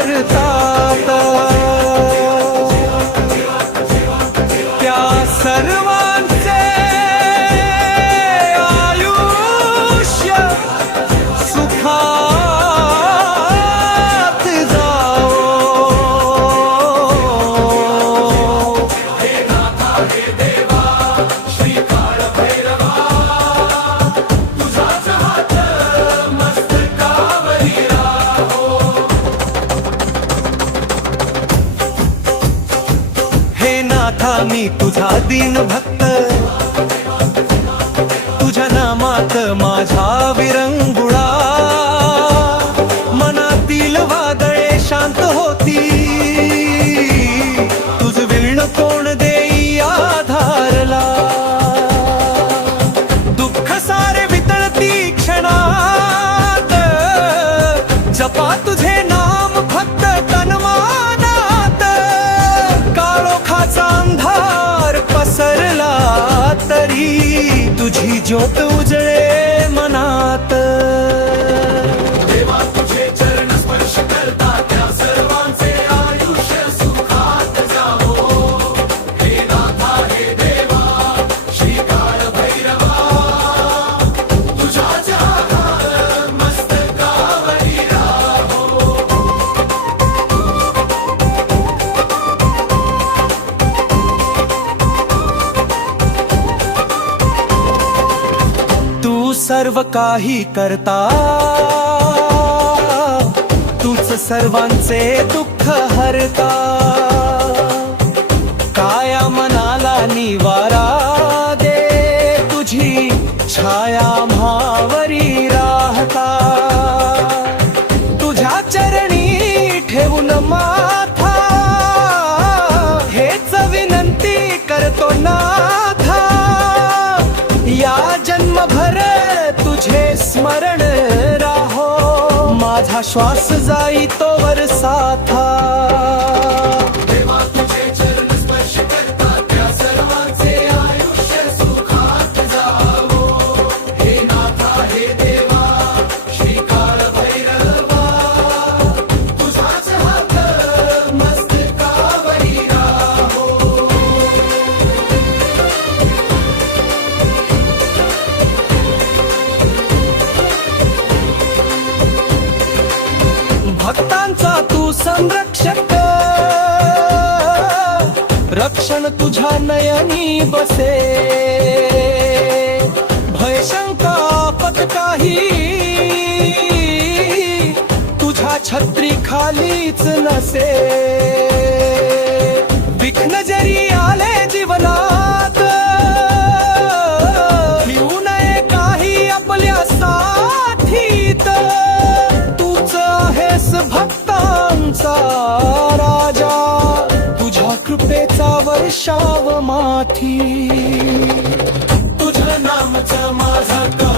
करतात. क्या सर्व हे नाथा मी तुझा दीन भक्त तुझ्या नामात माझा विरंगुळ. तुझी ज्योत सर्व काही करता. तूच सर्वांचे दुःख हरता. काया मनाला निवारा दे तुझी छाया म्हावरी राहता. तुझ्या चरणी ठेवून माथा. हेच विनंती करतो नाथा. या जन्मभर तुझे स्मरण राहो. माझा श्वास जाई तोवर भक्तांचा तू संरक्षक. रक्षण तुझ्या नयनी बसे. भयशंकापत काही तुझ्या छत्री खालीच नसे. शाव माथी. तुझ्या नामचा माझा